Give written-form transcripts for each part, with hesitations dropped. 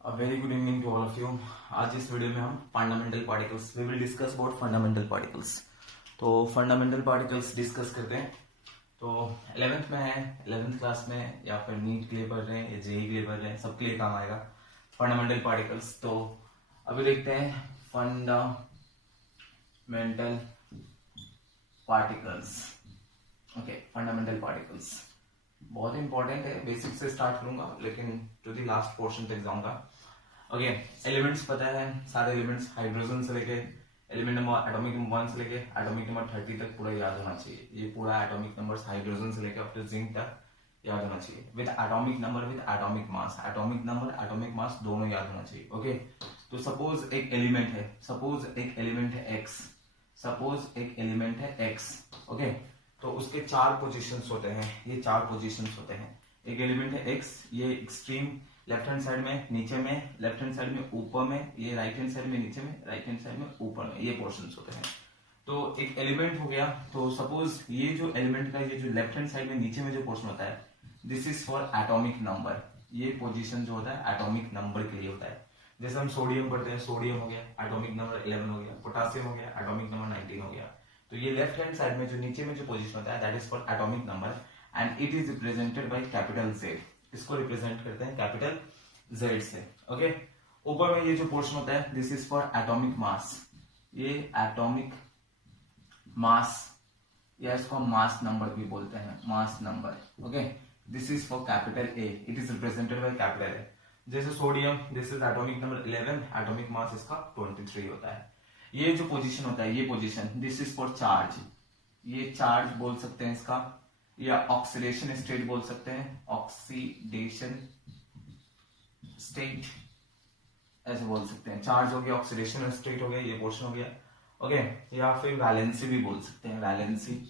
Very good evening to all of you. आज इस video में हम fundamental particles we will discuss about fundamental particles. तो fundamental particles discuss करते हैं। तो 11th में है, 11th क्लास में या फिर नीट के लिए पढ़ रहे हैं या जेई के लिए पढ़ रहे हैं, सबके लिए काम आएगा फंडामेंटल पार्टिकल्स। तो अभी देखते हैं fundamental particles. Okay, fundamental particles बहुत इंपॉर्टेंट है। बेसिक से स्टार्ट करूंगा लेकिन टू दी लास्ट पोर्शन तक जाऊंगा। ओके, एलिमेंट्स पता है सारे एलिमेंट्स, हाइड्रोजन से लेके एलिमेंट नंबर एटॉमिक नंबर 1 से लेके एटॉमिक नंबर 30 तक पूरा याद होना चाहिए। ये पूरा एटॉमिक नंबर्स हाइड्रोजन से लेके अप टू जिंक तक याद होना चाहिए with atomic number with atomic mass. Atomic number atomic mass दोनों याद होना चाहिए। ओके, तो सपोज एक एलिमेंट है, सपोज एक एलिमेंट है एक्स, सपोज एक एलिमेंट है एक्स। ओके, तो उसके 4 पोजीशंस होते हैं, ये 4 पोजीशंस होते हैं। एक एलिमेंट है एक्स, ये एक्सट्रीम लेफ्ट हैंड साइड में, नीचे में, लेफ्ट हैंड साइड में, ऊपर में, ये राइट हैंड साइड में, नीचे में, राइट हैंड साइड में, ऊपर में, ये पोर्शंस होते हैं। तो एक एलिमेंट हो गया। तो सपोज ये जो एलिमेंट का ये जो लेफ्ट हैंड साइड में नीचे में जो पोर्शन होता है, this is for atomic number. ये पोजीशन जो होता है एटॉमिक नंबर के लिए होता है। जैसे हम सोडियम पढ़ते हैं, सोडियम हो गया एटॉमिक नंबर 11 हो गया, पोटासियम हो गया एटॉमिक नंबर 19 हो गया। तो ये लेफ्ट हैंड साइड में जो नीचे में जो पोजीशन होता है that is for atomic number and it is represented by capital Z. इसको रिप्रेजेंट करते हैं कैपिटल जेड से। ओके, ऊपर में ये जो पोर्शन होता है this is for atomic mass. ये एटॉमिक मास या इसको हम मास नंबर भी बोलते हैं, mass number. Okay, this is for capital A, it is represented by capital A. जैसे sodium, this is atomic number 11, atomic mass इसका 23 होता है। ये जो पोजीशन होता है, ये position this is for charge. ये चार्ज बोल सकते हैं इसका, या ऑक्सीडेशन स्टेट बोल सकते हैं, ऑक्सीडेशन स्टेट ऐसे बोल सकते हैं। चार्ज हो गया, ऑक्सीडेशन स्टेट हो गया, ये पोर्शन हो गया। ओके, या फिर वैलेंसी भी बोल सकते हैं, वैलेंसी।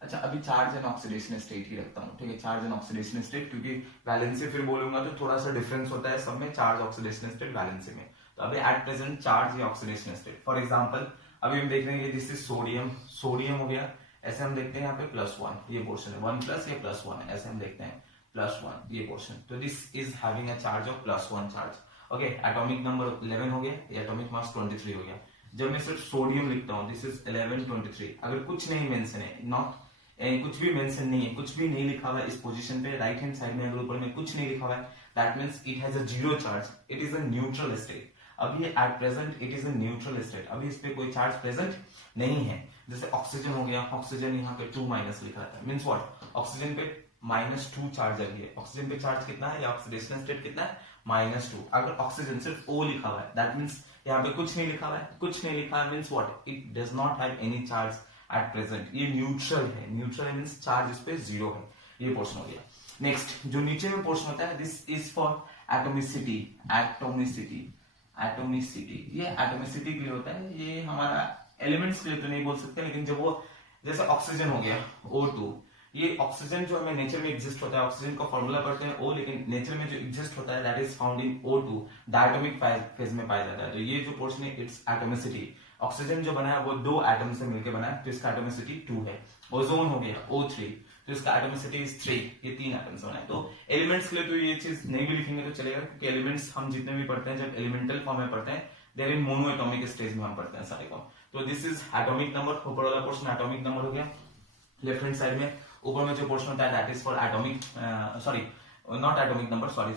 अच्छा, अभी चार्ज एंड ऑक्सीडेशन स्टेट ही रखता हूँ, ठीक है, चार्ज एंड ऑक्सीडेशन स्टेट, क्योंकि वैलेंसी फिर बोलूंगा तो थोड़ा सा डिफरेंस होता है सब में, चार्ज ऑक्सीडेशन स्टेट वैलेंसी में। तो अभी एट प्रेजेंट चार्ज या ऑक्सीडेशन स्टेट। फॉर एग्जांपल अभी हम देख रहे हैं दिस इज सोडियम, सोडियम हो गया। ऐसे हम देखते हैं यहाँ पे +1 ये पोर्शन है, 1 प्लस या +1 ऐसे हम देखते हैं, +1 ये पोर्शन। तो this is having a charge of +1 charge. Okay, atomic number 11 हो गया, एटॉमिक मास 23 हो गया। जब मैं सिर्फ सोडियम लिखता हूँ दिस इज 11 23, अगर कुछ नहीं मेंशन है, नॉट कुछ भी मेंशन नहीं है, कुछ भी नहीं लिखा हुआ है इस पोजीशन पे, राइट हैंड साइड में अगर ऊपर में कुछ नहीं लिखा हुआ है that means it has a zero charge, it is a neutral state. अभी at present it is a neutral state, अभी इस पे कोई चार्ज प्रेजेंट नहीं है। जैसे ऑक्सीजन हो गया, ऑक्सीजन यहाँ पे 2- लिखा है, मींस व्हाट, ऑक्सीजन पे -2 चार्ज अभी है। ऑक्सीजन पे चार्ज कितना है या ऑक्सीडेशन स्टेट कितना है, -2। अगर ऑक्सीजन सिर्फ O लिखा हुआ है दैट मींस यहाँ पे कुछ नहीं लिखा हुआ है, कुछ नहीं लिखा है means what, it does not have any charge at present. ये न्यूट्रल है, न्यूट्रल मींस चार्ज इस पे 0 है। ये पोर्शन हो गया। नेक्स्ट जो नीचे में पोर्शन होता है this is for atomicity. Atomicity, atomicity ये एटोमिसिटी के लिए होता है। ये हमारा एलिमेंट्स के लिए तो नहीं बोल सकते, लेकिन जब वो जैसे ऑक्सीजन हो गया O2, ये ऑक्सीजन जो हमें नेचर में एग्जिस्ट होता है, ऑक्सीजन का फॉर्मूला पढ़ते हैं O, लेकिन नेचर में जो एग्जिस्ट होता है that is found in O2, diatomic phase में पाया जाता है। तो ये जो पोर्शन है इट्स एटोमिसिटी। ऑक्सीजन जो बना है वो 2 एटम से मिलकर बना है, तो इसका एटोमिसिटी 2 है। ओजोन हो गया O3, तो इसका एटोमिसिटी इज 3, ये 3 एटम से बना है। तो एलिमेंट्स के लिए तो ये चीज नहीं भी लिखेंगे तो चलेगा, क्योंकि एलिमेंट्स हम जितने भी पढ़ते हैं जब एलिमेंटल फॉर्म में पढ़ते हैं there in monoatomic stage में हम पढ़ते हैं सारे को। तो दिस इज एटॉमिक नंबर, ऊपर वाला पोर्शन एटॉमिक नंबर हो गया। लेफ्ट हैंड साइड में ऊपर में जो पोर्शन होता है that is for atomic, sorry not atomic number, sorry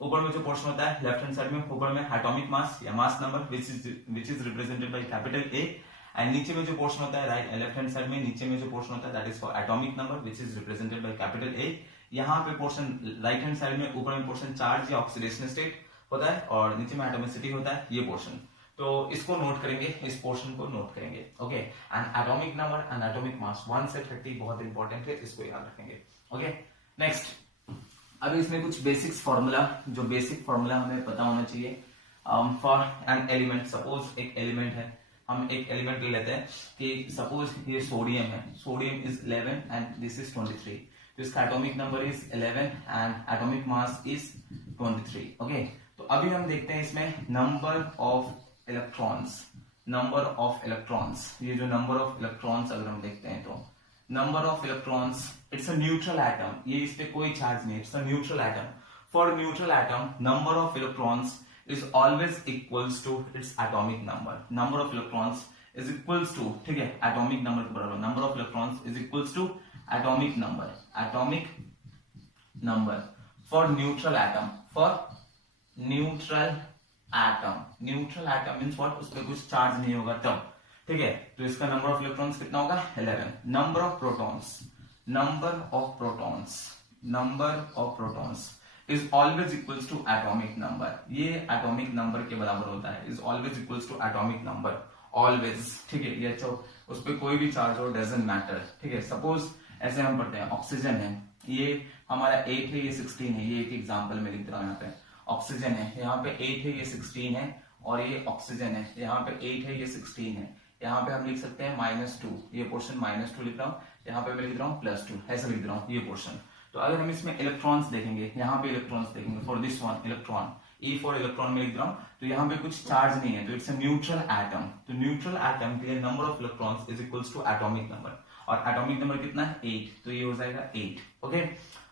ऊपर में जो पोर्शन होता है लेफ्ट हैंड साइड में, ऊपर में एटॉमिक मास या mass number which is represented by capital A. And नीचे में जो पोर्शन होता है राइट लेफ्ट हैंड साइड में, नीचे में जो पोर्शन होता है that is for atomic number which is represented by capital ए। यहाँ पे पोर्शन राइट हैंड साइड में ऊपर में पोर्शन चार्ज या ऑक्सीडेशन स्टेट होता है और नीचे में एटोमिसिटी होता है, ये पोर्शन। तो इसको नोट करेंगे, इस पोर्शन को नोट करेंगे। Okay, and atomic number and atomic mass 1 से 30 बहुत इंपॉर्टेंट है, इसको याद रखेंगे। ओके, नेक्स्ट अभी इसमें कुछ बेसिक्स फॉर्मूला, जो बेसिक फॉर्मूला हमें पता होना चाहिए फॉर एन एलिमेंट। सपोज एक एलिमेंट है, हम एक एलिमेंट ले लेते हैं कि सपोज ये सोडियम है, sodium is 11 and this is 23, तो इसका atomic number is 11 and atomic mass is 23। Okay, तो अभी हम देखते हैं इसमें number of electrons, number of electrons, ये जो नंबर ऑफ इलेक्ट्रॉन्स अगर हम देखते हैं तो number of electrons, it's a neutral atom, ये इस पे कोई चार्ज नहीं, it's a neutral atom for neutral atom number of electrons is always equals to its atomic number. Number of electrons is equals to, ठीक है, atomic number के बराबर. Number of electrons is equals to atomic number. Atomic number for neutral atom. For neutral atom. Neutral atom means what, उसमें कुछ charge नहीं होगा तब, ठीक है. तो इसका नंबर ऑफ इलेक्ट्रॉन्स कितना होगा? 11. Number of protons. Number of protons. Number of protons is always equals to atomic number. ये एटॉमिक नंबर के बराबर होता है. Is always equals to atomic number. Always, ठीक है. ये अच्छा, उस पर कोई भी चार्ज हो, डजंट मैटर, ठीक है. सपोज ऐसे हम पढ़ते हैं, ऑक्सीजन है, ये हमारा 8 है, ये 16 है. ये एक एग्जाम्पल में लिख रहा हूं. यहाँ पे ऑक्सीजन है, यहाँ पे 8 है, ये 16 है. और ये ऑक्सीजन है, यहाँ पे 8 है, ये 16 है. यहाँ पे हम लिख सकते हैं -2. ये पोर्शन -2 लिख रहा हूँ. यहाँ पे मैं लिख रहा हूँ +2. ऐसा लिख रहा हूँ ये पोर्शन. तो अगर हम इसमें इलेक्ट्रॉन्स देखेंगे, यहाँ पे इलेक्ट्रॉन्स देखेंगे, for this one electron, E for electron में लिख रहा हूँ. तो यहाँ पे कुछ चार्ज नहीं है, तो इट्स अ न्यूट्रल एटम. तो न्यूट्रल एटम के लिए number of electrons is equals to atomic number. और एटॉमिक नंबर कितना है? 8. तो ये हो जाएगा 8. Okay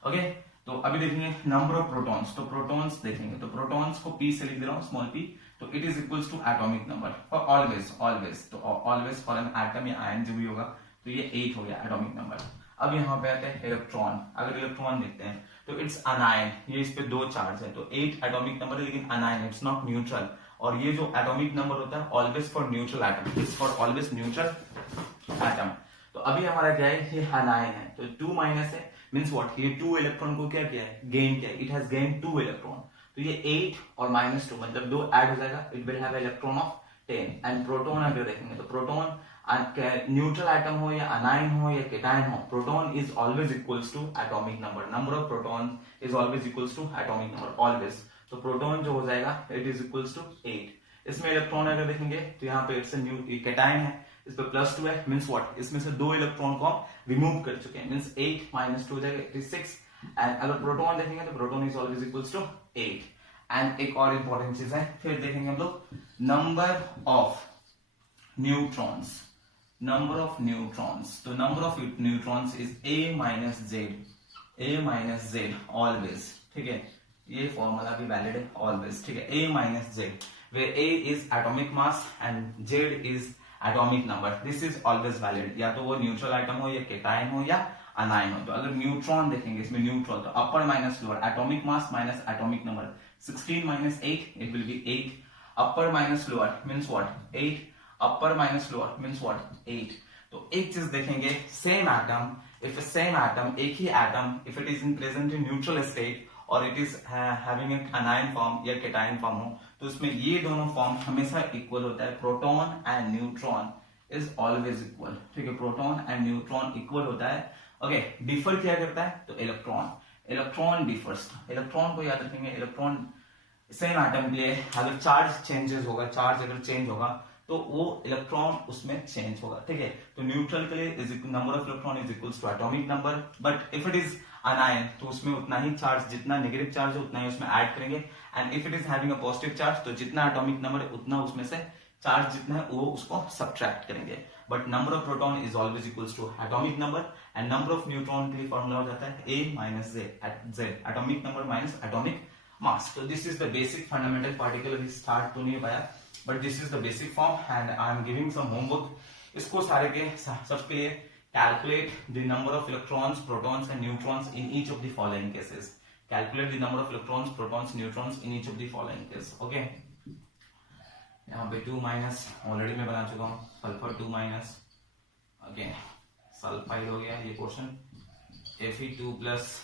okay. तो अभी देखेंगे नंबर ऑफ प्रोटॉन्स. तो प्रोटॉन्स देखेंगे, तो प्रोटॉन्स को P से लिख दे रहा हूँ, स्मॉल p. तो it is equals to atomic number for always. Always, तो ऑलवेज फॉर एन एटम या आयन जो भी होगा, तो ये 8 हो गया एटॉमिक नंबर. अब यहाँ पे आते हैं इलेक्ट्रॉन. अगर इलेक्ट्रॉन देखते हैं तो इट्स अनायन. ये इस पे 2 चार्ज है, तो 8 एटॉमिक नंबर है, लेकिन अनायन, इट्स नॉट न्यूट्रल. और ये जो एटॉमिक नंबर होता है always for neutral atom, it's for always neutral atom. तो अभी हमारा क्या है? ये अनायन है, तो 2 माइनस है, मीन्स व्हाट, ये 2 इलेक्ट्रॉन को क्या किया है? गेन किया है. It has gain 2 electron. तो ये 8 और -2 मतलब 2 ऐड हो जाएगा. It will have electron of 10. And proton अगर देखेंगे तो प्रोटॉन न्यूट्रल एटम हो या अनायन हो या केटायन हो, proton is always equals to atomic number. Number of proton is always equals to atomic number, always. तो प्रोटॉन जो हो जाएगा इट इज इक्वल्स टू 8. इसमें इलेक्ट्रॉन अगर देखेंगे तो यहाँ पे इट्स केटायन है, इस पे +2 है, मीन्स व्हाट, इसमें से 2 इलेक्ट्रॉन को हम रिमूव कर चुके हैं, मीन्स 8 -2 हो जाएगा, इट इज 6. एंड अगर प्रोटॉन देखेंगे तो proton is always equals to 8. And एक और इंपॉर्टेंट चीज है, फिर देखेंगे हम लोग number of neutrons. Number of neutrons. तो number of neutrons is A Z always, ठीक है. ये फॉर्मूला भी वैलिड है, ऑलवेज, ठीक है. A-Z, where A is atomic mass and Z is atomic number. This is always valid. या तो वो न्यूट्रल आइटम हो या केटायन हो या अनायन हो. तो अगर न्यूट्रॉन देखेंगे इसमें न्यूट्रल, तो अपर minus lower, atomic mass minus atomic number, 16 minus 8, it will be 8. Upper minus lower means what? 8. Upper minus lower means what? 8. तो एक चीज देखेंगे, same atom, if same atom, एक ही atom, if it is in present in neutral state और it is having an anion form या cation form हो, तो इसमें ये दोनों फॉर्म हमेशा इक्वल होता है. Proton and neutron is always equal, ठीक है. प्रोटॉन एंड न्यूट्रॉन इक्वल होता है. ओके, डिफर क्या करता है? तो इलेक्ट्रॉन डिफर्स. इलेक्ट्रॉन को याद रखेंगे, इलेक्ट्रॉन सेम एटम के लिए अगर चार्ज चेंजेस होगा, चार्ज अगर चेंज होगा तो वो इलेक्ट्रॉन उसमें चेंज होगा, ठीक है. तो न्यूट्रल के लिए number of electron is equals to atomic number. But if it is anion तो उसमें उतना ही चार्ज, जितना नेगेटिव चार्ज है उतना ही उसमें ऐड करेंगे. And if it is having a positive charge, तो जितना एटॉमिक नंबर है उतना उसमें से चार्ज जितना है वो उसको सब्ट्रैक्ट करेंगे. But number of proton is always equals to atomic number. And number of neutron के लिए फॉर्मूला हो जाता है A-Z, atomic number minus atomic mass. So this is the basic fundamental particle we start to नहीं पाया, but this is the basic form and I am giving some homework. इसको सारे के सबके लिए calculate the number of electrons, protons and neutrons in each of the following cases. Calculate the number of electrons, protons, neutrons in each of the following cases. Okay. यहाँ पे 2 minus already मैं बना चुका हूँ, सल्फर 2 माइनस, ओके, सल्फाइड हो गया ये portion, Fe2 plus,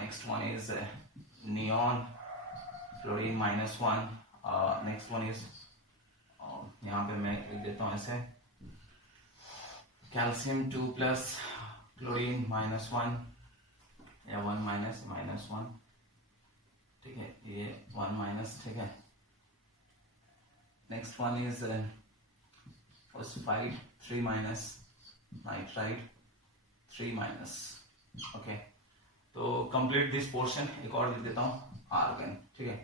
next one is neon, fluorine -1, next one is यहाँ पे मैं लिख देता हूँ ऐसे, calcium 2 plus, chlorine -1 या 1 minus -1, ठीक है, ये 1 minus, ठीक है. next one is phosphide 3 minus, nitride 3 minus. okay, तो कंप्लीट दिस पोर्शन, एक और लिख देता हूँ आर्गन, ठीक है.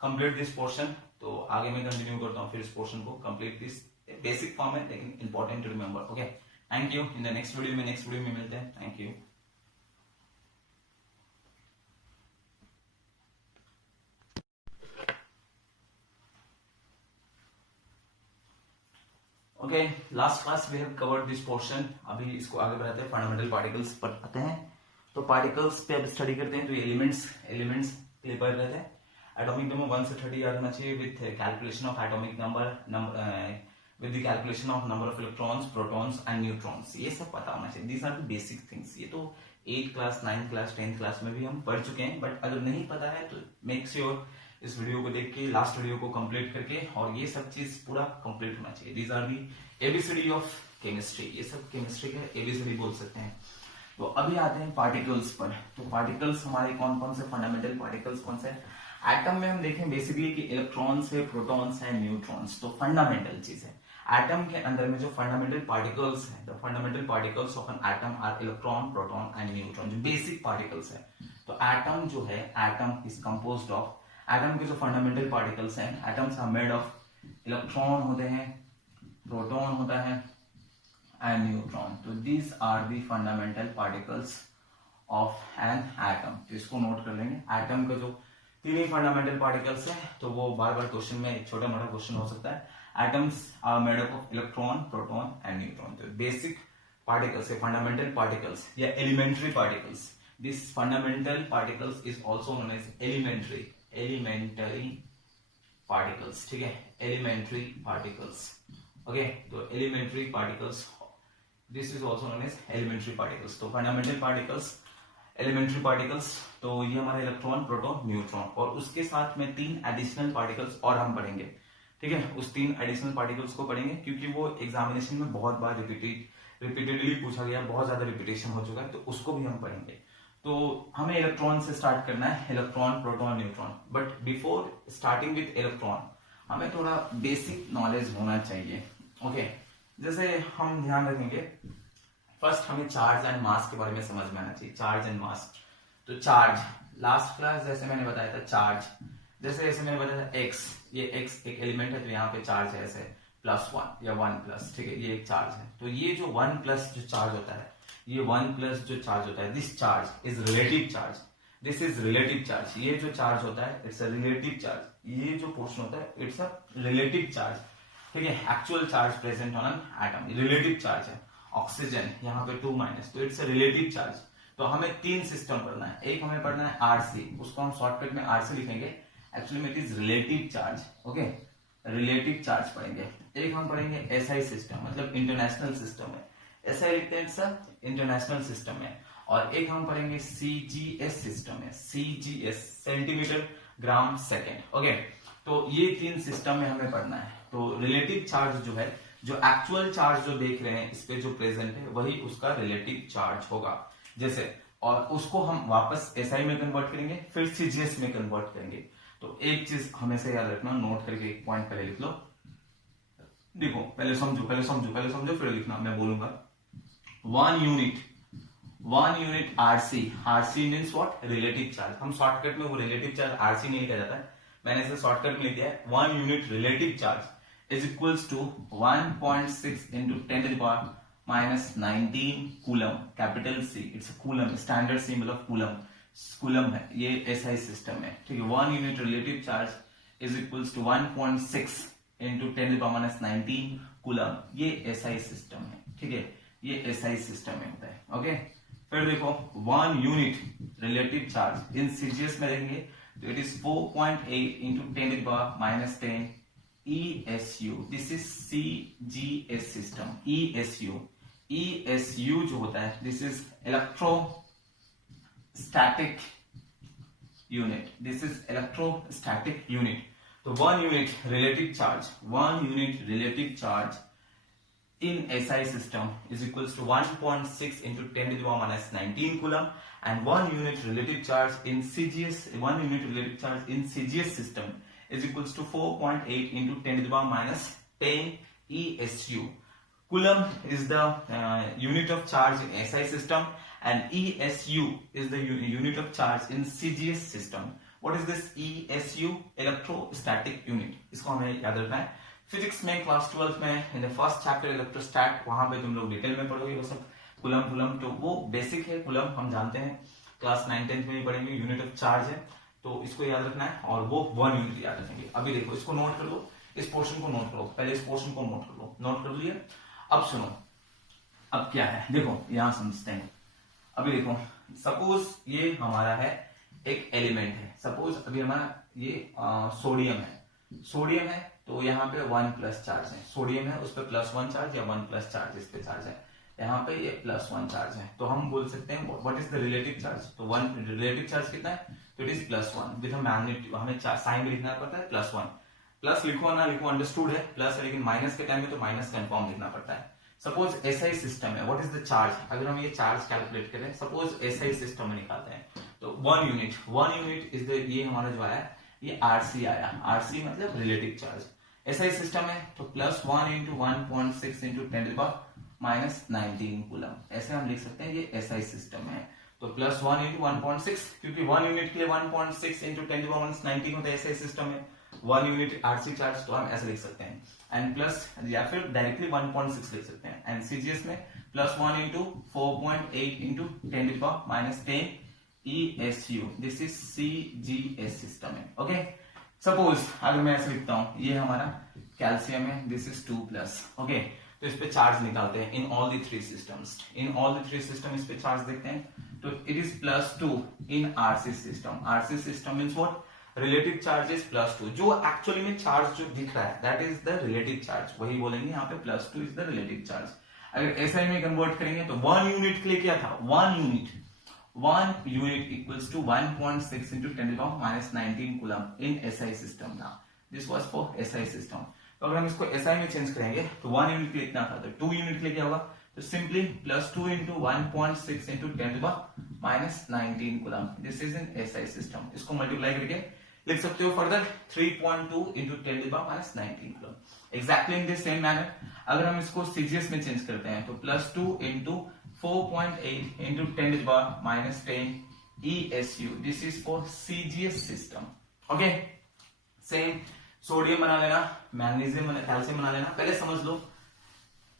कंप्लीट दिस पोर्शन, तो आगे मैं कंटिन्यू करता हूँ फिर इस पोर्शन को. कंप्लीट दिस बेसिक फॉर्म है लेकिन important to remember. Okay, thank you. In the next video में मिलते हैं. Thank you. Okay, last class we have covered this portion. अभी इसको आगे बढ़ाते हैं, फंडामेंटल पार्टिकल्स पर आते हैं। तो पार्टिकल्स पे अब स्टडी करते हैं। तो एलिमेंट्स क्लियर कर रहे थे। एटॉमिक नंबर 1 से 30 याद होना चाहिए with calculation of atomic number with the calculation of number of electrons, protons and neutrons, ये सब पता होना चाहिए। These are the basic things। ये तो 8th class, 9th class, 10th class में भी हम पढ़ चुके हैं, बट अगर नहीं पता है तो मेक श्योर इस वीडियो को देख के, लास्ट वीडियो को कंप्लीट करके, और ये सब चीज पूरा कंप्लीट होना चाहिए। These are the ABCD of chemistry. ये सब केमिस्ट्री का ABCD बोल सकते हैं। तो अभी आते हैं पार्टिकल्स पर। तो पार्टिकल्स हमारे कौन कौन से फंडामेंटल पार्टिकल्स कौन से? एटम में हम देखें बेसिकली कि इलेक्ट्रॉन्स है, प्रोटॉन्स है, न्यूट्रॉन्स, तो फंडामेंटल चीज है। एटम के अंदर में जो फंडामेंटल पार्टिकल्स हैं, the fundamental particles of an atom are electron, proton and neutron, जो बेसिक पार्टिकल्स है। तो एटम जो है, atom is composed of, atom के जो फंडामेंटल पार्टिकल्स हैं, atoms are made of electron होते हैं, प्रोटॉन होता है एंड न्यूट्रॉन। तो these are the fundamental particles of an atom. तो इसको नोट कर लेंगे। एटम का जो तीन ही फंडामेंटल पार्टिकल्स हैं, तो वो बार बार क्वेश्चन में एक छोटा मोटा क्वेश्चन हो सकता है। Atoms are made up of electron, proton and neutron. तो basic particles है, fundamental particles या elementary particles. This fundamental particles is also known as elementary particles। ठीक है, elementary particles। Okay, तो elementary particles, this is also known as elementary particles। तो fundamental particles, elementary particles, तो ये हमारे electron, proton, neutron, और उसके साथ में 3 एडिशनल पार्टिकल्स और हम पढ़ेंगे। ठीक है, उस 3 एडिशनल पार्टिकल्स को पढ़ेंगे क्योंकि वो एग्जामिनेशन में बहुत बार रिपीटेडली पूछा गया, बहुत ज्यादा रिपीटेशन हो चुका है, तो उसको भी हम पढ़ेंगे। तो हमें इलेक्ट्रॉन से स्टार्ट करना है, electron, proton, neutron. But before starting with electron हमें थोड़ा बेसिक नॉलेज होना चाहिए। ओके, जैसे हम ध्यान रखेंगे, फर्स्ट हमें चार्ज एंड मास के बारे में समझ में आना चाहिए। Charge and mass. तो चार्ज, लास्ट क्लास जैसे मैंने बताया था, चार्ज जैसे मैंने बताया था एक्स, ये एक्स एक एलिमेंट है, तो यहाँ पे चार्ज है ऐसे +1 या 1+। ठीक है, ये एक चार्ज है। तो ये जो 1+ जो चार्ज होता है, ये 1+ जो चार्ज होता है, this charge is relative charge. This is relative charge. ये जो चार्ज होता है इट्स अ रिलेटिव चार्ज। ये जो पोर्शन होता है इट्स अ रिलेटिव चार्ज। ठीक है, actual charge present on an atom relative charge है। ऑक्सीजन यहाँ पे 2-, तो इट्स अ रिलेटिव चार्ज। तो हमें 3 सिस्टम पढ़ना है। एक हमें पढ़ना है आरसी, उसको हम शॉर्टकट में आरसी लिखेंगे, एक्चुअली में it is relative charge. Okay, relative charge पढ़ेंगे। एक हम पढ़ेंगे एसआई सिस्टम, मतलब इंटरनेशनल सिस्टम है, एसआई लिखते हैं सर, इंटरनेशनल सिस्टम है। और एक हम पढ़ेंगे सीजीएस सिस्टम है, CGS, centimetre gram second. Okay, तो ये 3 सिस्टम में हमें पढ़ना है। तो रिलेटिव चार्ज जो है, जो एक्चुअल चार्ज जो देख रहे हैं इस पे जो प्रेजेंट है, वही उसका रिलेटिव चार्ज होगा। जैसे, और उसको हम वापस एसआई में कन्वर्ट करेंगे, फिर सीजीएस में कन्वर्ट करेंगे। तो एक चीज हमेशा याद रखना, नोट करके एक पॉइंट पहले लिख लो। देखो, पहले समझो फिर लिखना, मैं बोलूंगा। 1 unit RC. RC means what? Relative charge. हम शॉर्टकट में वो रिलेटिव चार्ज आरसी नहीं लिखा जाता है, मैंने इसे शॉर्टकट में लिख दिया है। 1 unit relative charge is equals to 1.6 into 10⁻⁻19 coulomb, capital C, it's coulomb, standard symbol of coulomb, coulomb है, ये एसआई सिस्टम है। ठीक है, 1 unit relative charge is equals to 1.6 into 10⁻⁻19 coulomb, ये एसआई सिस्टम है। ठीक है, ये एसआई सिस्टम में होता है। ओके, फिर देखो 1 unit relative charge in CGS में देखेंगे तो it is 4.8 into 10⁻10 ESU। This is CGS system. ESU जो होता है, this is electrostatic unit. This is electrostatic unit. तो 1 unit relative charge in SI system is equals to 1.6 into 10⁻⁻19 coulomb, and 1 unit relative charge in CGS system is equals to 4.8 into 10⁻10 ESU. Coulomb is the unit of charge in SI system, and ESU is the unit of charge in CGS system. What is this ESU? Electrostatic unit. इसको हमें याद रखना है। Physics में class 12 में in the first chapter इलेक्ट्रोस्टैट, वहां पे तुम लोग डिटेल में पढ़ोगे वो सब। कूलम तो वो बेसिक है, कूलम हम जानते हैं, क्लास 9-10 में ही पढ़ेंगे। यूनिट ऑफ चार्ज है, तो इसको याद रखना है, और वो 1 यूनिट याद रखेंगे। अभी देखो, इसको नोट कर लो, इस पोर्शन को नोट करो, पहले इस पोर्शन को नोट कर लो, नोट कर लिए। अब सुनो, अब क्या है देखो, यहां समझते हैं। अभी देखो, सपोज ये हमारा है एक एलिमेंट है, सपोज अभी हमारा ये सोडियम है, सोडियम है तो यहाँ पे 1 प्लस चार्ज है, सोडियम है उस पर +1 चार्ज या 1 प्लस चार्ज इस पे चार्ज है, यहाँ पे ये +1 चार्ज है, तो हम बोल सकते हैं what is the relative charge, तो 1 रिलेटिव चार्ज कितना है, तो इट इज +1 विद मैग्नीट्यूड, हमें साइन भी लिखना पड़ता है +1, प्लस लिखो ना लिखो अंडरस्टूड है, प्लस है लेकिन माइनस के टाइम में तो माइनस कंफर्म लिखना पड़ता है। सपोज एसआई सिस्टम है, व्हाट इज द चार्ज, अगर हम ये चार्ज कैलकुलेट करें, सपोज एसआई सिस्टम में निकालते हैं, तो 1 यूनिट इज द, ये हमारा जो आया ये आरसी आया, आरसी मतलब रिलेटिव चार्ज, एसआई सिस्टम है तो +1 इंटू 1.6 इंटू 10⁻⁻19 कूलम, ऐसे हम लिख सकते हैं, ये एसआई सिस्टम है तो +1 इंटू 1.6, क्योंकि 1 यूनिट के लिए 1.6 इंटू 10⁻⁻19 होता है एसआई सिस्टम में, 1 यूनिट आरसी चार्ज, तो हम ऐसे लिख सकते हैं, एंड प्लस या फिर डायरेक्टली 1.6 लिख सकते हैं, एंड सीजीएस में +1 into 4.8 into 10⁻10 ESU, this is CGS system है। ओके, सपोज अगर मैं ऐसे लिखता हूं, ये हमारा कैल्शियम है, दिस इज 2+, ओके, तो इस पे चार्ज निकालते हैं इन all the 3 systems, in all the 3 system इस पे चार्ज देखते हैं, तो it is +2 in RC system, RC system means what, relative charge is +2, जो एक्चुअली में चार्ज जो दिख रहा है that is the relative charge, वही बोलेंगे यहाँ पे +2 इज द रिलेटिव चार्ज। अगर एसआई में कन्वर्ट करेंगे तो 1 यूनिट के लिए क्या था, 1 unit equals to 1.6 into 10⁻⁻19 coulomb in SI system. Now this was for SI system, तो अगर हम इसको एसआई में चेंज करेंगे तो 1 यूनिट के लिए इतना था, तो 2 यूनिट के लिए क्या होगा, तो simply +2 into 1.6 into 10⁻⁻19 coulomb, this is in SI system, इसको मल्टीप्लाई करके लिख सकते हो further 3.2 into 10⁻⁻19 coulomb. Exactly in this same manner अगर हम इसको सीजीएस में चेंज करते हैं तो +2 into 4.8 into 10⁻⁻10 ESU, this is for CGS system। Okay, same sodium बना लेना, मैग्नीशियम बना, कैल्शियम बना लेना, पहले समझ लो।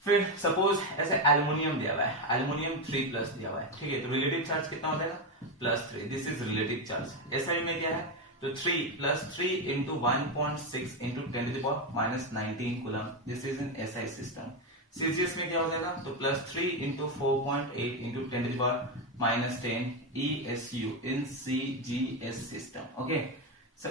फिर सपोज ऐसे एल्युमिनियम दिया हुआ है, एल्युमिनियम 3+ दिया हुआ है, ठीक है, तो रिलेटिव चार्ज कितना हो जाएगा, +3, this is relative charge. SI में क्या है, तो 3 + 3 into 1.6 into 10⁻⁻19 coulomb, this is in SI system. CGS में क्या हो जाएगा, तो +3 into 4.8 into 10⁻⁻10 ESU इन CGS सिस्टम। ओके,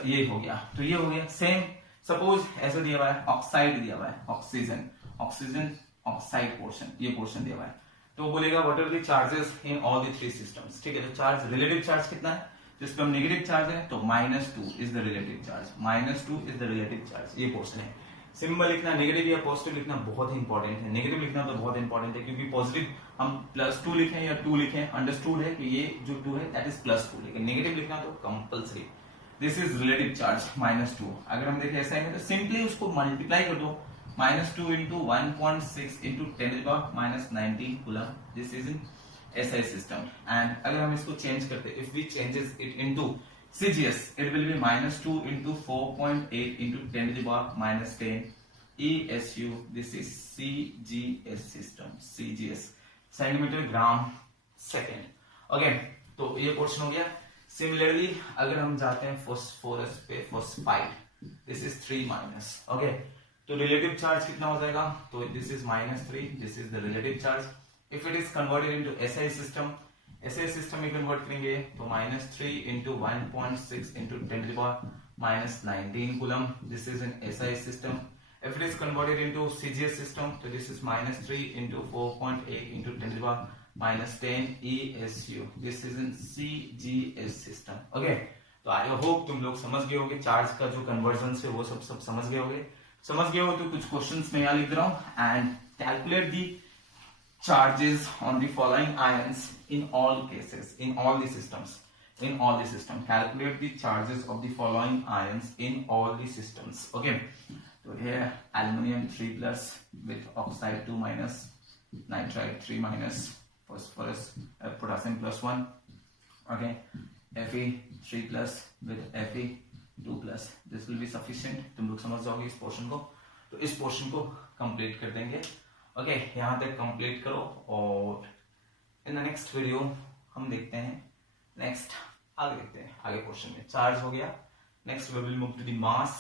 ये हो गया, तो ये हो गया। सेम सपोज ऐसा दिया हुआ है, ऑक्साइड दिया हुआ है, ऑक्सीजन ऑक्साइड पोर्शन, ये पोर्शन दिया हुआ है, तो बोलेगा what are the charges in all the 3 systems, ठीक है, तो चार्ज रिलेटिव चार्ज कितना है, जिसपे हम नेगेटिव चार्ज है तो -2 is the relative charge, -2 is the relative charge, ये पोर्शन है। सिंबल लिखना, नेगेटिव या पॉजिटिव लिखना बहुत ही इंपॉर्टेंट है, नेगेटिव लिखना तो बहुत इंपॉर्टेंट है, क्योंकि पॉजिटिव हम +2 लिखें या 2 लिखें, अंडरस्टूड है कि ये जो 2 है दैट इज +2, लेकिन नेगेटिव लिखना तो compulsory, this is relative charge -2। अगर हम देखें ऐसा है तो सिंपली उसको मल्टीप्लाई कर दो, -2 into 1.6 into 10⁻⁻19 coulomb, this is in SI system। and अगर हम इसको चेंज करते, if we changes it into CGS, it will be -2 into 4.8 into 10⁻⁻10 ESU, this is CGS system, CGS centimetre gram second. Okay, तो ये portion हो गया। Similarly अगर हम जाते हैं फॉस्फोरस पे, फॉस्फाइड, दिस इज 3-, ओके, तो रिलेटिव चार्ज कितना हो जाएगा, तो this is -3, this is the relative charge. If it is converted into SI system में कन्वर्ट करेंगे तो -3 into 1.6 into 10⁻⁻19 coulomb, this is in SI system। If it is converted into CGS system, तो this is -3 into 4.8 into 10⁻⁻10 ESU, this is in CGS system। Okay, तो I hope तुम लोग समझ गए होगे चार्ज का जो कन्वर्जन है वो सब समझ गए होगे। समझ गए हो तो कुछ क्वेश्चंस मैं यहाँ लिख रहा हूँ, and calculate the charges on the following ions in all cases, in all the systems, calculate the charges of the following ions in all the systems। okay, so here aluminium 3+ with oxide 2-, nitride 3-, phosphorus potassium +1, okay, Fe 3+ with Fe 2+, this will be sufficient। तुम लोग समझ जाओगे इस portion को, तो इस portion को complete कर देंगे। ओके, यहाँ तक कंप्लीट करो, और इन द नेक्स्ट वीडियो हम देखते हैं नेक्स्ट, आगे देखते हैं आगे पोर्शन में। चार्ज हो गया, next we will move to the mass,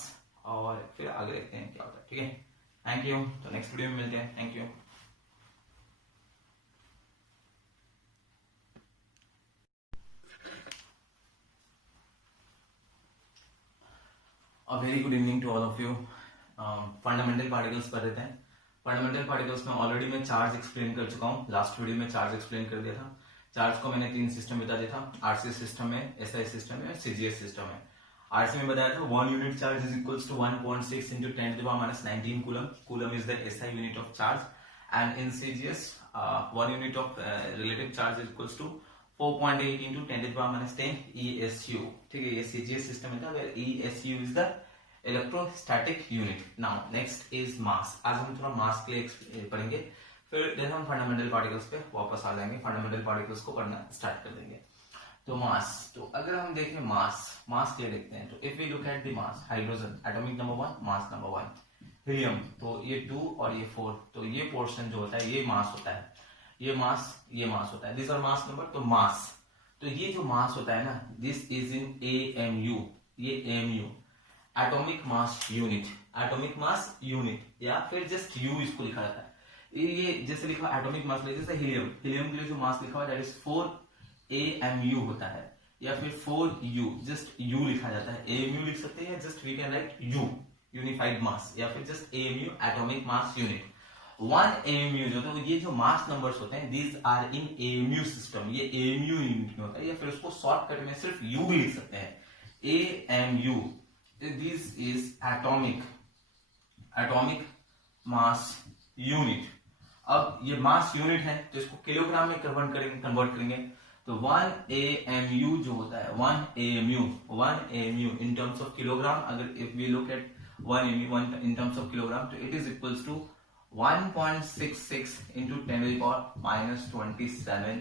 और फिर आगे देखते हैं क्या होता है। ठीक है, थैंक यू। तो नेक्स्ट वीडियो में मिलते हैं। Thank you. A very good evening to all of you. Fundamental particles पर रहते हैं। फंडामेंटल पार्टिकल्स में ऑलरेडी मैं चार्ज एक्सप्लेन कर चुका हूँ। लास्ट वीडियो में चार्ज एक्सप्लेन कर दिया था। चार्ज को मैंने 3 सिस्टम बता दिया था, आरसी सिस्टम में, एसआई सिस्टम में और सीजीएस सिस्टम में। आरसी में बताया था 1 unit charge is equals to 1.6 into 10⁻⁻19 coulomb. Coulomb is the SI unit of charge and in CGS 1 unit of relative charge is equals to 4.8 into 10⁻10 ESU। ठीक है, ये CGS system है, where ESU is the electrostatic unit. Now next is mass. आज हम थोड़ा मास के लिए पढ़ेंगे, फिर जैसे हम फंडामेंटल पार्टिकल्स पे वापस आ जाएंगे, फंडामेंटल पार्टिकल्स को पढ़ना स्टार्ट कर देंगे। तो मास, तो अगर हम देखें मास के लिए देखते हैं, तो if we look at the mass, hydrogen atomic number 1, mass number 1, helium तो ये 2 और ये 4, तो ये पोर्शन जो होता है ये मास होता है, ये मास होता है। This are mass number. तो मास, तो ये जो मास होता है ना, दिस इज इन AMU, ये AMU atomic mass unit, atomic mass unit, या फिर जस्ट यू इसको लिखा जाता है। ये जैसे लिखा एटॉमिक मास, जैसे हीलियम, हीलियम के लिए जो मास लिखा हुआ है दैट इज 4 AMU होता है, या फिर 4U, जस्ट U लिखा जाता है। AMU लिख सकते हैं, just we can write U unified mass, या फिर just AMU atomic mass unit. 1 AMU जो, तो ये जो मास नंबर्स होते हैं these are in AMU system, ये AMU यूनिट में होता है, या फिर उसको शॉर्टकट में सिर्फ U भी लिख सकते हैं, AMU। This is atomic mass unit. अब ये मास यूनिट है तो इसको किलोग्राम में कन्वर्ट करेंगे। तो 1 AMU जो होता है, 1 AMU in terms of kilogram, अगर if we look at 1 AMU in terms of kilogram, तो it is equals to 1.66 into 10⁻⁻27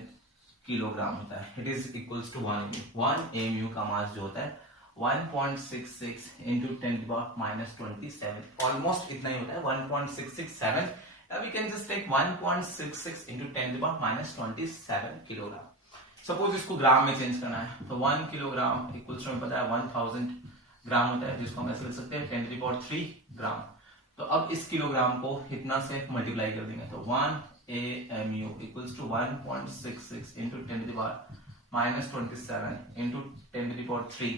kilogram होता है। It is equals to 1 AMU का मास जो होता है 1.66 into 10⁻⁻27, ऑलमोस्ट इतना ही होता है, 1.667। We can just take 1.66 into 10⁻⁻27 kilogram. Suppose इसको ग्राम में चेंज करना है, तो 1 किलोग्राम इक्वल्स टू, हमें पता है 1000 ग्राम होता है, जिसको हम ऐसे लिख सकते हैं 10⁻³ ग्राम। तो अब इस किलोग्राम को इतना से मल्टीप्लाई कर देंगे, तो 1 AMU equals to 1.66 into 10⁻⁻27 into 10⁻³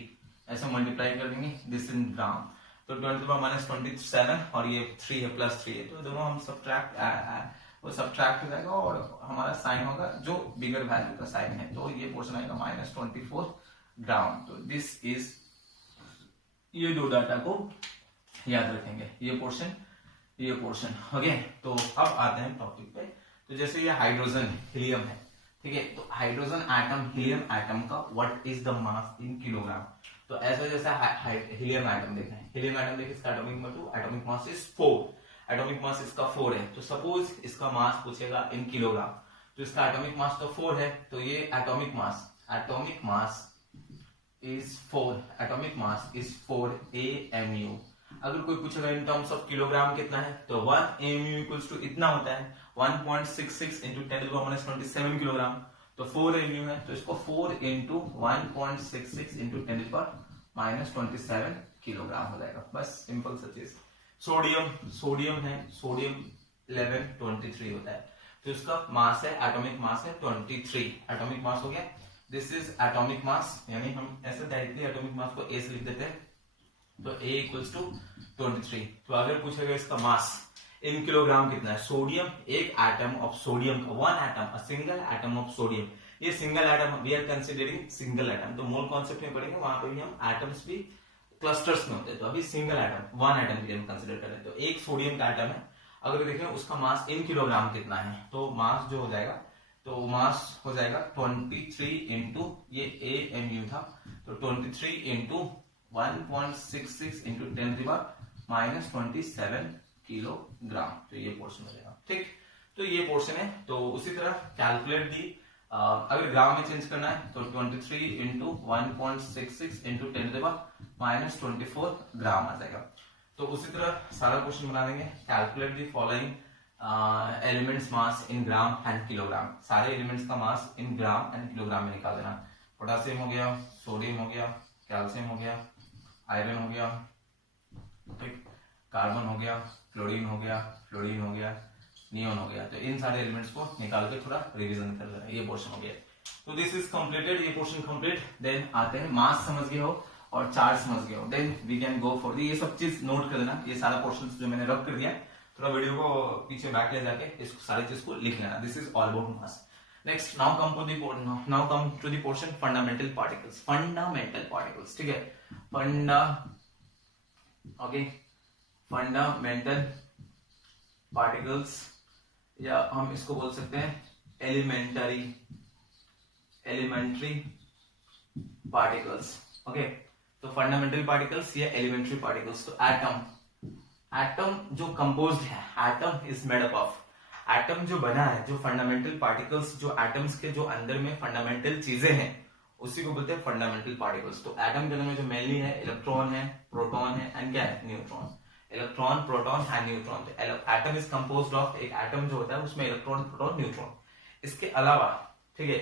ऐसे मल्टीप्लाई कर देंगे, दिस इन ग्राम। तो 10⁻⁻27 और ये 3 है, +3 है, तो दोनों हम सब्ट्रैक्ट हो जाएगा और हमारा साइन होगा जो बिगर वैल्यू का साइन है, तो ये पोर्शन आएगा -24 ग्राम। तो दिस इज, ये दो डाटा को याद रखेंगे, ये पोर्शन। ओके, तो अब आते हैं टॉपिक पे। तो जैसे ये हाइड्रोजन हीलियम है, ठीक है, तो हाइड्रोजन एटम हीलियम एटम का what is the mass in kilogram. तो ऐसे जैसा हीलियम एटम देखें, इसका atomic number 2, atomic mass is 4, atomic mass इसका 4 है। तो सपोज इसका मास पूछेगा इन किलोग्राम, तो इसका एटॉमिक मास तो 4 है, तो ये एटॉमिक मास इज 4 AMU। अगर कोई पूछेगा इन टर्म्स ऑफ किलोग्राम कितना है, तो 1 AMU इक्वल्स टू इतना होता है 1.66 into 10⁻⁻27 किलोग्राम। तो 4 AMU है, तो इसको 4 into 1.66 into 10⁻⁻27 किलोग्राम हो जाएगा। बस सिंपल सा चीज। सोडियम 1123 होता है, तो इसका मास है, एटॉमिक मास है 23, एटॉमिक मास हो गया। दिस इज एटॉमिक मास, यानी हम ऐसे डायरेक्टली एटॉमिक मास को A से लिख देते हैं, तो A इक्वल्स टू 23। तो अगर पूछेगा इसका मास इन किलोग्राम कितना है, सोडियम, एक एटम ऑफ सोडियम का, 1 atom, a single atom of sodium, ये single atom, we are considering single atom. तो मोल कॉन्सेप्ट में पढ़ेंगे, वहां पे भी हम एटम्स भी क्लस्टर्स में होते हैं, तो अभी सिंगल एटम 1 एटम के लिए हम कंसीडर करें, तो एक सोडियम का एटम है। अगर देखें उसका मास इन किलोग्राम कितना है, तो मास जो हो जाएगा, तो मास हो जाएगा 23 इंटू, ये AMU था, तो 23 इंटू 1.66 इंटू 10⁻⁻27 किलोग्राम। तो ये पोर्शन हो जाएगा, ठीक। तो ये पोर्शन है। तो उसी तरह कैलकुलेट दी, अगर ग्राम में चेंज करना है, तो 23 इंटू 1.66 इंटू 10⁻⁻24 ग्राम आ जाएगा। तो उसी तरह सारा क्वेश्चन बना देंगे। Calculate the following elements mass in gram and kilogram. सारे एलिमेंट्स का मास इन ग्राम एंड किलोग्राम में निकाल देना। पोटासियम हो गया, सोडियम हो गया, कैल्शियम हो गया, आयरन हो गया, ठीक, कार्बन हो गया, क्लोरीन हो गया, फ्लोरीन हो गया, नियोन हो गया। तो इन सारे एलिमेंट्स को निकाल के थोड़ा रिवीजन कर लेना, ये पोर्शन हो गया। तो दिस इज कंप्लीटेड, ये पोर्शन कंप्लीट। देन आते हैं मास समझ गए हो और चार्ज समझ गए हो, then we can go for ये सब चीज नोट कर लेना, ये सारा पोर्शन जो मैंने रब कर दिया, थोड़ा वीडियो को पीछे बैक ले जाके इसको सारी चीज को लिख लेना। This is all about mass. Next now come to the portion fundamental particles. Fundamental particles, ठीक है, फंडामेंटल पार्टिकल्स, या हम इसको बोल सकते हैं एलिमेंट्री पार्टिकल्स। ओके, तो फंडामेंटल पार्टिकल्स या एलिमेंट्री पार्टिकल्स। तो एटम जो कंपोज्ड है, atom is made up of, atom जो बना है, जो फंडामेंटल पार्टिकल्स, जो एटम्स के जो अंदर में फंडामेंटल चीजें हैं, उसी को बोलते हैं फंडामेंटल पार्टिकल्स। तो एटम के अंदर में जो मेनली है इलेक्ट्रॉन है, प्रोटॉन है एंड क्या है, neutron. Electron, proton and neutron. तो एटम इज कंपोज्ड ऑफ, एक एटम जो होता है उसमें इलेक्ट्रॉन, प्रोटॉन, न्यूट्रॉन। इसके अलावा, ठीक है,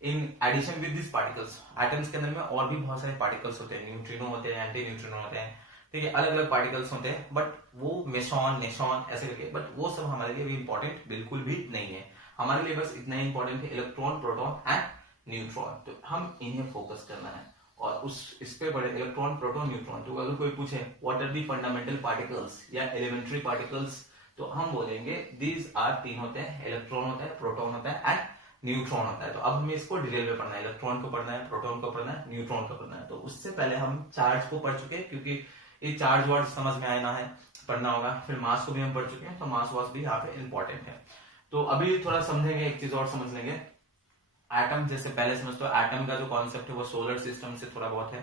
in addition with this particles, atoms के अंदर में और भी बहुत सारे पार्टिकल्स होते हैं, न्यूट्रिनो होते हैं, एंटी न्यूट्रिनो होते हैं, ठीक है, अलग अलग पार्टिकल्स होते हैं, बट वो मेसॉन, नेशॉन ऐसे करके, बट वो सब हमारे लिए भी इंपॉर्टेंट बिल्कुल भी नहीं है। हमारे लिए बस इतना ही इंपॉर्टेंट है इलेक्ट्रॉन, प्रोटॉन एंड न्यूट्रॉन। तो हम इन्हें फोकस करना है और उस इस पे बड़े इलेक्ट्रॉन, प्रोटॉन, न्यूट्रॉन। तो अगर कोई पूछे what are the fundamental particles या एलिमेंट्री पार्टिकल्स, तो हम बोलेंगे दीज आर, तीन होते हैं, इलेक्ट्रॉन होता है, प्रोटॉन होता है एंड न्यूट्रॉन होता है। तो अब हमें इसको डिटेल में पढ़ना है, इलेक्ट्रॉन को पढ़ना है, प्रोटॉन को पढ़ना है, न्यूट्रॉन को पढ़ना है। तो उससे पहले हम चार्ज को पढ़ चुके हैं, क्योंकि ये चार्ज वर्ड समझ में आना है, पढ़ना होगा। फिर मास को भी हम पढ़ चुके हैं, तो मास वास भी यहाँ पे इंपॉर्टेंट है। तो अभी थोड़ा समझेंगे, एक चीज और समझ लेंगे। एटम, जैसे पहले समझते हो, एटम का जो कॉन्सेप्ट है वो सोलर सिस्टम से थोड़ा बहुत है।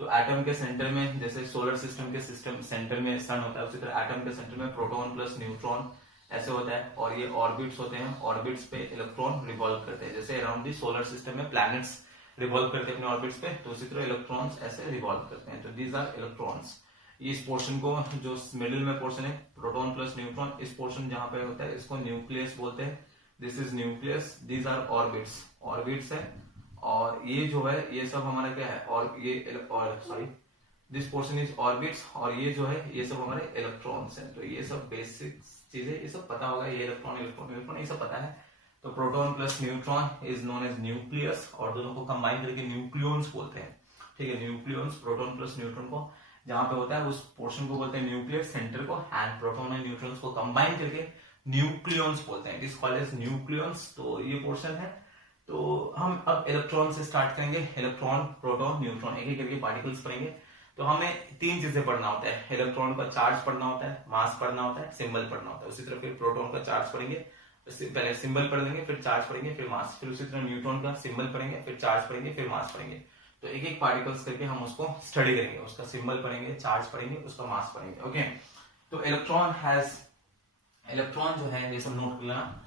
तो एटम के सेंटर में, जैसे सोलर सिस्टम के सेंटर में सन होता है, उसी तरह एटम के सेंटर में प्रोटॉन प्लस न्यूट्रॉन ऐसे होता है। और ये ऑर्बिट्स होते हैं, ऑर्बिट्स पे इलेक्ट्रॉन रिवॉल्व करते हैं, जैसे अराउंड दी सोलर सिस्टम में प्लैनेट्स रिवॉल्व करते हैं अपने ऑर्बिट्स पे, तो उसी तरह इलेक्ट्रॉन्स ऐसे रिवॉल्व करते हैं। तो दीज आर इलेक्ट्रॉन्स। इस पोर्शन को, जो मिडिल में पोर्शन है प्रोटॉन प्लस न्यूट्रॉन, इस पोर्शन जहां पे होता है इसको न्यूक्लियस बोलते हैं। This is nucleus, these are orbits, orbits है। और ये जो है ये सब हमारा क्या है, और ये और sorry this portion is orbits, और ये जो है ये सब हमारे इलेक्ट्रॉन्स हैं। तो ये सब बेसिक चीजें, ये सब पता होगा, ये इलेक्ट्रॉन, इलेक्ट्रॉन, इलेक्ट्रॉन, ये सब पता है। तो proton plus neutron is known as nucleus, और दोनों को कंबाइन करके न्यूक्लियॉन्स बोलते हैं, ठीक है। न्यूक्लियॉन्स, प्रोटॉन प्लस न्यूट्रॉन को जहां पे होता है उस पोर्शन को बोलते हैं न्यूक्लियस, सेंटर को, एंड प्रोटॉन एंड न्यूट्रॉन्स को कंबाइन करके न्यूक्लियॉन्स बोलते हैं, it is called as nucleons. तो ये पोर्शन है। तो हम अब इलेक्ट्रॉन से स्टार्ट करेंगे, इलेक्ट्रॉन, प्रोटॉन, न्यूट्रॉन, एक एक करके पार्टिकल्स पढ़ेंगे। तो हमें तीन चीजें पढ़ना होता है, इलेक्ट्रॉन का चार्ज पढ़ना होता है, मास पढ़ना होता है, सिंबल पढ़ना होता है। उसी तरह फिर प्रोटॉन का चार्ज पढ़ेंगे, पहले सिंबल पढ़ लेंगे, फिर चार्ज पढ़ेंगे, फिर मास। फिर उसी तरह न्यूट्रॉन का सिंबल पढ़ेंगे, फिर चार्ज पढ़ेंगे, फिर मास पढ़ेंगे। तो एक एक पार्टिकल्स करके हम उसको स्टडी करेंगे, उसका सिंबल पढ़ेंगे, चार्ज पढ़ेंगे, उसका मास पढ़ेंगे। ओके, तो इलेक्ट्रॉन जो है ये सब नोट कर लेना।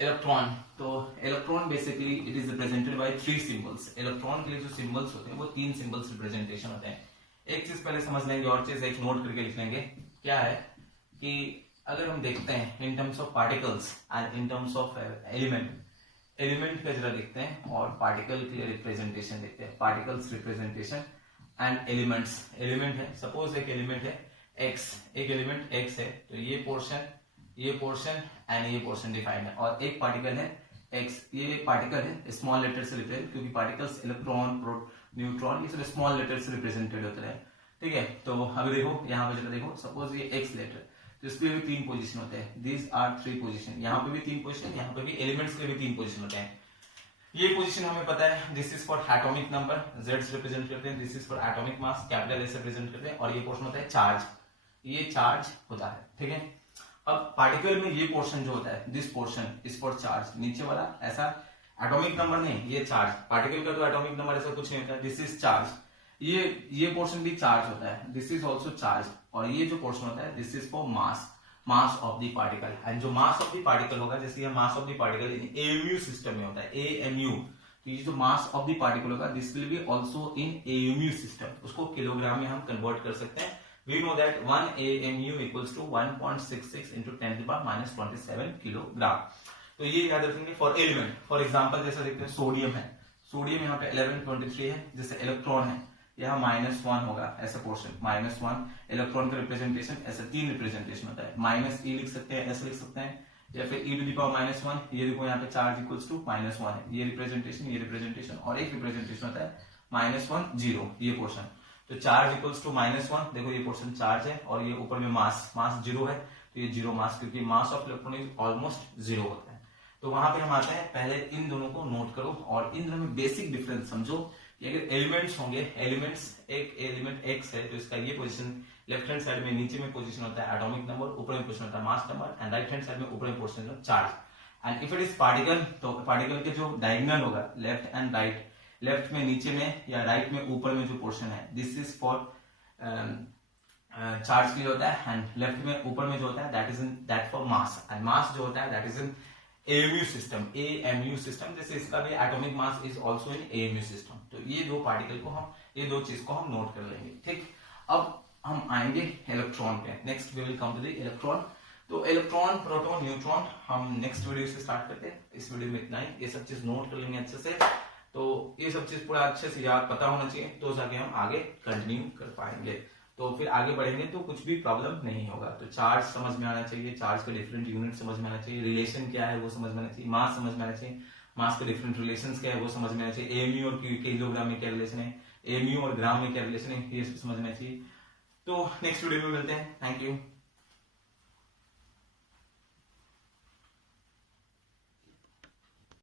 इलेक्ट्रॉन, तो electron basically it is represented by three symbols. Electron के लिए जो सिंबल्स होते हैं वो तीन सिंबल्स रिप्रेजेंटेशन होते हैं। एक चीज पहले समझ लेंगे और चीज एक नोट करके लिख लेंगे। क्या है कि अगर हम देखते हैं इन terms of particles and in terms of element का जरा देखते हैं, और पार्टिकल के लिए रिप्रेजेंटेशन देखते हैं। Particles representation and elements. Element है, सपोज एक एलिमेंट है एक्स, एक एलिमेंट एक्स है, तो ये पोर्शन एंड ये पोर्शन डिफाइंड है। और एक पार्टिकल है एक्स, ये पार्टिकल है स्मॉल लेटर से रिप्रेजेंट, क्योंकि पार्टिकल्स इलेक्ट्रॉन, न्यूट्रॉन, ये सब स्मॉल लेटर से रिप्रेजेंटेड होते हैं, ठीक है। तो अभी देखो यहाँ पे जरा देखो, सपोज ये एक्स लेटर, तो इसके लिए भी तीन पोजीशन होते हैं, दीज आर थ्री पोजीशन। यहाँ पे भी तीन पोजीशन, यहाँ पे भी एलिमेंट्स के लिए भी तीन पोजीशन होते हैं। ये पोजीशन हमें पता है, this is for atomic number, Z से रिप्रेजेंट करते हैं, this is for atomic mass, capital A से रिप्रेजेंट करते हैं, और ये पोर्शन होता है चार्ज, ये चार्ज होता है, ठीक है। अब पार्टिकल में ये पोर्शन जो होता है, this portion is for charge, नीचे वाला ऐसा एटॉमिक नंबर नहीं, ये चार्ज। पार्टिकल का तो एटॉमिक नंबर ऐसा कुछ नहीं होता है, दिस इज चार्ज। ये पोर्शन भी चार्ज होता है, दिस इज ऑल्सो चार्ज। और ये जो पोर्शन होता है this is for mass of the particle. And जो मास ऑफ द पार्टिकल होगा, जैसे ये mass of the particle AMU system में होता है, एएमयू, तो ये जो मास ऑफ द पार्टिकल होगा this will be also in AMU system. उसको किलोग्राम में हम कन्वर्ट कर सकते हैं। We know that 1 AMU equals to 1.66 into 10 to the power minus 27 kilogram. तो ये याद रखेंगे फॉर एलिमेंट। फॉर एग्जांपल जैसा देखते हैं सोडियम है, सोडियम यहाँ पे 1123 है, जैसे इलेक्ट्रॉन है, यहाँ -1 होगा ऐसा पोर्शन, -1 इलेक्ट्रॉन का रिप्रेजेंटेशन, ऐसा 3 रिप्रेजेंटेशन होता है, -e लिख सकते हैं, ऐसे लिख सकते हैं, या फिर e⁻⁻1, ये देखो यहाँ पे चार्ज इक्वल्स टू -1 है, ये रिप्रेजेंटेशन, और एक रिप्रेजेंटेशन होता है -1 0, ये पोर्शन। तो चार्ज इक्वल्स टू -1, देखो ये पोर्शन चार्ज है, और ये ऊपर में मास 0 है, तो ये 0 मास, क्योंकि mass of electron is almost 0 होता है। तो वहां पे हम आते हैं, पहले इन दोनों को नोट करो, और इन दोनों में बेसिक डिफरेंस समझो कि अगर एलिमेंट्स होंगे, एक एलिमेंट एक्स है तो इसका ये पोजीशन लेफ्ट हैंड साइड में नीचे में पोजीशन होता है एटॉमिक नंबर, ऊपर में पोजीशन होता है mass number, and right hand side में ऊपर में पोजीशन होता है charge. And if it is particle, तो पार्टिकल के जो डायगोनल होगा, लेफ्ट एंड राइट, लेफ्ट में नीचे में या राइट में ऊपर में जो पोर्शन है, दिस इज फॉर चार्ज के लिए होता है, एंड लेफ्ट में ऊपर में जो होता है that for mass, and mass जो होता है that is in AMU system, जैसे इसका भी atomic mass is also in AMU system. तो ये दो पार्टिकल को हम, ये दो चीज को हम नोट कर लेंगे, ठीक। अब हम आएंगे इलेक्ट्रॉन पे, next we will come to the electron. तो इलेक्ट्रॉन, प्रोटॉन, न्यूट्रॉन हम नेक्स्ट वीडियो से स्टार्ट करते हैं। इस वीडियो में इतना ही, ये सब चीज नोट कर लेंगे अच्छे से, तो ये सब चीज पूरा अच्छे से याद पता होना चाहिए, तो जाके हम आगे कंटिन्यू कर पाएंगे। तो फिर आगे बढ़ेंगे तो कुछ भी प्रॉब्लम नहीं होगा। तो चार्ज समझ में आना चाहिए, चार्ज के डिफरेंट यूनिट समझ में आना चाहिए, रिलेशन क्या है वो समझ में आना चाहिए, मास समझ में आना चाहिए, मास के डिफरेंट रिलेशंस क्या है वो समझ में आना चाहिए, एमयू और किलोग्राम में क्या रिलेशन है, एमयू और ग्राम में क्या रिलेशन है, ये समझ में आना चाहिए। तो नेक्स्ट वीडियो में मिलते हैं, थैंक यू।